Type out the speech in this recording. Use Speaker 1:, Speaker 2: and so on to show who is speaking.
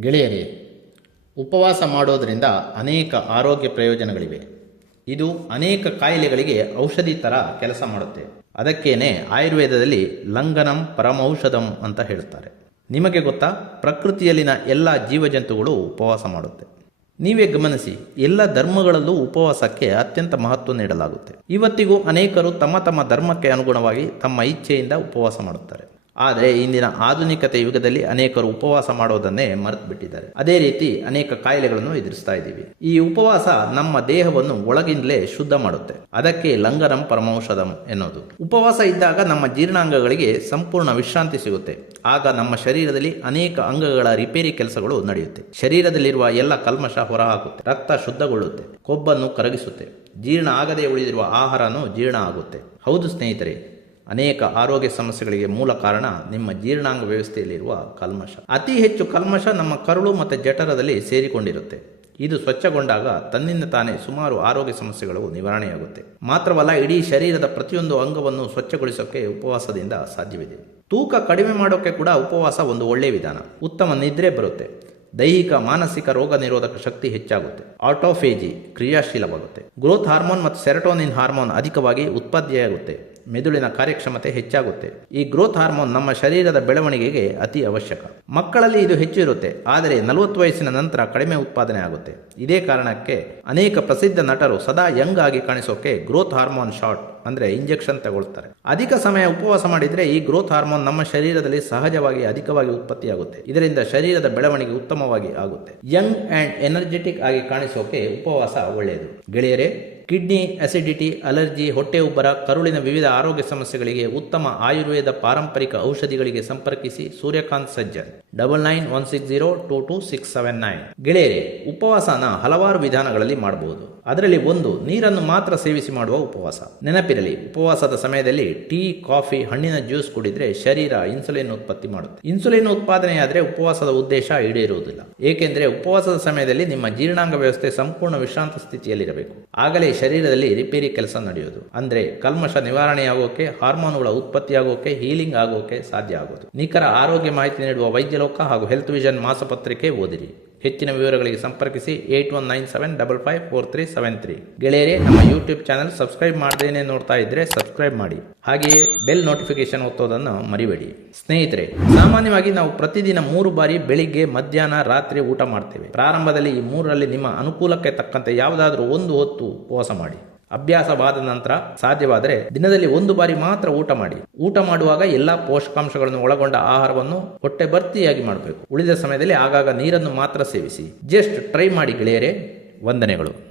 Speaker 1: ಗೆಳೆಯರೇ, ಉಪವಾಸ ಮಾಡೋದರಿಂದ ಅನೇಕ ಆರೋಗ್ಯ ಪ್ರಯೋಜನಗಳಿವೆ. ಇದು ಅನೇಕ ಕಾಯಿಲೆಗಳಿಗೆ ಔಷಧಿ ಥರ ಕೆಲಸ ಮಾಡುತ್ತೆ. ಅದಕ್ಕೇನೆ ಆಯುರ್ವೇದದಲ್ಲಿ ಲಂಘನಂ ಪರಮೌಷಧಂ ಅಂತ ಹೇಳುತ್ತಾರೆ. ನಿಮಗೆ ಗೊತ್ತಾ? ಪ್ರಕೃತಿಯಲ್ಲಿನ ಎಲ್ಲ ಜೀವಜಂತುಗಳು ಉಪವಾಸ ಮಾಡುತ್ತೆ. ನೀವೇ ಗಮನಿಸಿ, ಎಲ್ಲ ಧರ್ಮಗಳಲ್ಲೂ ಉಪವಾಸಕ್ಕೆ ಅತ್ಯಂತ ಮಹತ್ವ ನೀಡಲಾಗುತ್ತೆ. ಇವತ್ತಿಗೂ ಅನೇಕರು ತಮ್ಮ ತಮ್ಮ ಧರ್ಮಕ್ಕೆ ಅನುಗುಣವಾಗಿ ತಮ್ಮ ಇಚ್ಛೆಯಿಂದ ಉಪವಾಸ ಮಾಡುತ್ತಾರೆ. ಆದರೆ ಇಂದಿನ ಆಧುನಿಕತೆ ಯುಗದಲ್ಲಿ ಅನೇಕರು ಉಪವಾಸ ಮಾಡೋದನ್ನೇ ಮರೆತು ಬಿಟ್ಟಿದ್ದಾರೆ ಅದೇ ರೀತಿ ಅನೇಕ ಕಾಯಿಲೆಗಳನ್ನು ಎದುರಿಸ್ತಾ ಇದ್ದೀವಿ. ಈ ಉಪವಾಸ ನಮ್ಮ ದೇಹವನ್ನು ಒಳಗಿಂದಲೇ ಶುದ್ಧ ಮಾಡುತ್ತೆ. ಅದಕ್ಕೆ ಲಂಗರಂ ಪರಮೌಷಧಂ ಎನ್ನುವುದು. ಉಪವಾಸ ಇದ್ದಾಗ ನಮ್ಮ ಜೀರ್ಣಾಂಗಗಳಿಗೆ ಸಂಪೂರ್ಣ ವಿಶ್ರಾಂತಿ ಸಿಗುತ್ತೆ. ಆಗ ನಮ್ಮ ಶರೀರದಲ್ಲಿ ಅನೇಕ ಅಂಗಗಳ ರಿಪೇರಿ ಕೆಲಸಗಳು ನಡೆಯುತ್ತೆ. ಶರೀರದಲ್ಲಿರುವ ಎಲ್ಲ ಕಲ್ಮಶ ಹೊರಹಾಕುತ್ತೆ. ರಕ್ತ ಶುದ್ಧಗೊಳ್ಳುತ್ತೆ. ಕೊಬ್ಬನ್ನು ಕರಗಿಸುತ್ತೆ. ಜೀರ್ಣ ಆಗದೆ ಉಳಿದಿರುವ ಆಹಾರನೂ ಜೀರ್ಣ ಆಗುತ್ತೆ. ಹೌದು ಸ್ನೇಹಿತರೆ ಅನೇಕ ಆರೋಗ್ಯ ಸಮಸ್ಯೆಗಳಿಗೆ ಮೂಲ ಕಾರಣ ನಿಮ್ಮ ಜೀರ್ಣಾಂಗ ವ್ಯವಸ್ಥೆಯಲ್ಲಿರುವ ಕಲ್ಮಶ. ಅತಿ ಹೆಚ್ಚು ಕಲ್ಮಶ ನಮ್ಮ ಕರುಳು ಮತ್ತು ಜಠರದಲ್ಲಿ ಸೇರಿಕೊಂಡಿರುತ್ತೆ. ಇದು ಸ್ವಚ್ಛಗೊಂಡಾಗ ತನ್ನಿಂದ ತಾನೇ ಸುಮಾರು ಆರೋಗ್ಯ ಸಮಸ್ಯೆಗಳು ನಿವಾರಣೆಯಾಗುತ್ತೆ. ಮಾತ್ರವಲ್ಲ, ಇಡೀ ಶರೀರದ ಪ್ರತಿಯೊಂದು ಅಂಗವನ್ನು ಸ್ವಚ್ಛಗೊಳಿಸೋಕೆ ಉಪವಾಸದಿಂದ ಸಾಧ್ಯವಿದೆ. ತೂಕ ಕಡಿಮೆ ಮಾಡೋಕೆ ಕೂಡ ಉಪವಾಸ ಒಂದು ಒಳ್ಳೆಯ ವಿಧಾನ. ಉತ್ತಮ ನಿದ್ರೆ ಬರುತ್ತೆ. ದೈಹಿಕ, ಮಾನಸಿಕ ರೋಗ ನಿರೋಧಕ ಶಕ್ತಿ ಹೆಚ್ಚಾಗುತ್ತೆ. ಆಟೋಫೇಜಿ ಕ್ರಿಯಾಶೀಲವಾಗುತ್ತೆ. ಗ್ರೋತ್ ಹಾರ್ಮೋನ್ ಮತ್ತು ಸೆರಟೋನಿನ್ ಹಾರ್ಮೋನ್ ಅಧಿಕವಾಗಿ ಉತ್ಪತ್ತಿಯಾಗುತ್ತೆ ಮೆದುಳಿನ ಕಾರ್ಯಕ್ಷಮತೆ ಹೆಚ್ಚಾಗುತ್ತೆ. ಈ ಗ್ರೋತ್ ಹಾರ್ಮೋನ್ ನಮ್ಮ ಶರೀರದ ಬೆಳವಣಿಗೆಗೆ ಅತಿ ಅವಶ್ಯಕ. ಮಕ್ಕಳಲ್ಲಿ ಇದು ಹೆಚ್ಚು ಇರುತ್ತೆ, ಆದರೆ ನಲವತ್ತು ವಯಸ್ಸಿನ ನಂತರ ಕಡಿಮೆ ಉತ್ಪಾದನೆ ಆಗುತ್ತೆ. ಇದೇ ಕಾರಣಕ್ಕೆ ಅನೇಕ ಪ್ರಸಿದ್ಧ ನಟರು ಸದಾ ಯಂಗ್ ಆಗಿ ಕಾಣಿಸೋಕೆ ಗ್ರೋತ್ ಹಾರ್ಮೋನ್ ಶಾಟ್ ಅಂದ್ರೆ ಇಂಜೆಕ್ಷನ್ ತಗೊಳ್ತಾರೆ. ಅಧಿಕ ಸಮಯ ಉಪವಾಸ ಮಾಡಿದರೆ ಈ ಗ್ರೋತ್ ಹಾರ್ಮೋನ್ ನಮ್ಮ ಶರೀರದಲ್ಲಿ ಸಹಜವಾಗಿ ಅಧಿಕವಾಗಿ ಉತ್ಪತ್ತಿಯಾಗುತ್ತೆ. ಇದರಿಂದ ಶರೀರದ ಬೆಳವಣಿಗೆ ಉತ್ತಮವಾಗಿ ಆಗುತ್ತೆ. ಯಂಗ್ ಅಂಡ್ ಎನರ್ಜೆಟಿಕ್ ಆಗಿ ಕಾಣಿಸೋಕೆ ಉಪವಾಸ ಒಳ್ಳೆಯದು. ಗೆಳೆಯರೇ ಕಿಡ್ನಿ ಅಸಿಡಿಟಿ ಅಲರ್ಜಿ ಹೊಟ್ಟೆ ಉಬ್ಬರ, ಕರುಳಿನ ವಿವಿಧ ಆರೋಗ್ಯ ಸಮಸ್ಯೆಗಳಿಗೆ ಉತ್ತಮ ಆಯುರ್ವೇದ ಪಾರಂಪರಿಕ ಔಷಧಿಗಳಿಗೆ ಸಂಪರ್ಕಿಸಿ Suryakant Sajjan. Double nine one six zero two two six seven nine ಗೆಳೆಯರೇ, ಉಪವಾಸನ ಹಲವಾರು ವಿಧಾನಗಳಲ್ಲಿ ಮಾಡಬಹುದು. ಅದರಲ್ಲಿ ಒಂದು, ನೀರನ್ನು ಮಾತ್ರ ಸೇವಿಸಿ ಮಾಡುವ ಉಪವಾಸ. ನೆನಪಿರಲಿ, ಉಪವಾಸದ ಸಮಯದಲ್ಲಿ ಟೀ, ಕಾಫಿ, ಹಣ್ಣಿನ ಜ್ಯೂಸ್ ಕುಡಿದ್ರೆ ಶರೀರ ಇನ್ಸುಲಿನ್ ಉತ್ಪತ್ತಿ ಮಾಡುತ್ತೆ. ಇನ್ಸುಲಿನ್ ಉತ್ಪಾದನೆಯಾದರೆ ಉಪವಾಸದ ಉದ್ದೇಶ ಈಡೇರುವುದಿಲ್ಲ. ಏಕೆಂದರೆ ಉಪವಾಸದ ಸಮಯದಲ್ಲಿ ನಿಮ್ಮ ಜೀರ್ಣಾಂಗ ವ್ಯವಸ್ಥೆ ಸಂಪೂರ್ಣ ವಿಶ್ರಾಂತ ಸ್ಥಿತಿಯಲ್ಲಿರಬೇಕು. ಆಗಲೇ ಶರೀರದಲ್ಲಿ ರಿಪೇರಿ ಕೆಲಸ ನಡೆಯೋದು. ಅಂದ್ರೆ ಕಲ್ಮಶ ನಿವಾರಣೆಯಾಗೋಕೆ, ಹಾರ್ಮೋನುಗಳ ಉತ್ಪತ್ತಿಯಾಗೋಕೆ, ಹೀಲಿಂಗ್ ಆಗೋಕೆ ಸಾಧ್ಯ ಆಗೋದು. ನಿಖರ ಆರೋಗ್ಯ ಮಾಹಿತಿ ನೀಡುವ ವೈದ್ಯಲೋಕ ಹಾಗೂ ಹೆಲ್ತ್ ವಿಷನ್ ಮಾಸಪತ್ರಿಕೆ ಓದಿರಿ. ಹೆಚ್ಚಿನ ವಿವರಗಳಿಗೆ ಸಂಪರ್ಕಿಸಿ eight one nine seven double five four three seven three. ಗೆಳೆಯರೇ, ನಮ್ಮ ಯೂಟ್ಯೂಬ್ ಚಾನಲ್ ಸಬ್ಸ್ಕ್ರೈಬ್ ಮಾಡದೇನೆ ನೋಡ್ತಾ ಇದ್ರೆ ಸಬ್ಸ್ಕ್ರೈಬ್ ಮಾಡಿ. ಹಾಗೆಯೇ ಬೆಲ್ ನೋಟಿಫಿಕೇಶನ್ ಒತ್ತೋದನ್ನು ಮರಿಬೇಡಿ. ಸ್ನೇಹಿತರೆ, ಸಾಮಾನ್ಯವಾಗಿ ನಾವು ಪ್ರತಿದಿನ ಮೂರು ಬಾರಿ ಬೆಳಿಗ್ಗೆ, ಮಧ್ಯಾಹ್ನ, ರಾತ್ರಿ ಊಟ ಮಾಡ್ತೇವೆ. ಪ್ರಾರಂಭದಲ್ಲಿ ಈ ಮೂರರಲ್ಲಿ ನಿಮ್ಮ ಅನುಕೂಲಕ್ಕೆ ತಕ್ಕಂತೆ ಯಾವುದಾದ್ರೂ ಒಂದು ಹೊತ್ತು ಉಪವಾಸ ಮಾಡಿ. ಅಭ್ಯಾಸವಾದ ನಂತರ ಸಾಧ್ಯವಾದರೆ ದಿನದಲ್ಲಿ ಒಂದು ಬಾರಿ ಮಾತ್ರ ಊಟ ಮಾಡಿ. ಊಟ ಮಾಡುವಾಗ ಎಲ್ಲಾ ಪೋಷಕಾಂಶಗಳನ್ನು ಒಳಗೊಂಡ ಆಹಾರವನ್ನು ಹೊಟ್ಟೆ ಭರ್ತಿಯಾಗಿ ಮಾಡಬೇಕು. ಉಳಿದ ಸಮಯದಲ್ಲಿ ಆಗಾಗ ನೀರನ್ನು ಮಾತ್ರ ಸೇವಿಸಿ. ಜಸ್ಟ್ ಟ್ರೈ ಮಾಡಿ ಗೆಳೆಯರೇ, ವಂದನೆಗಳು.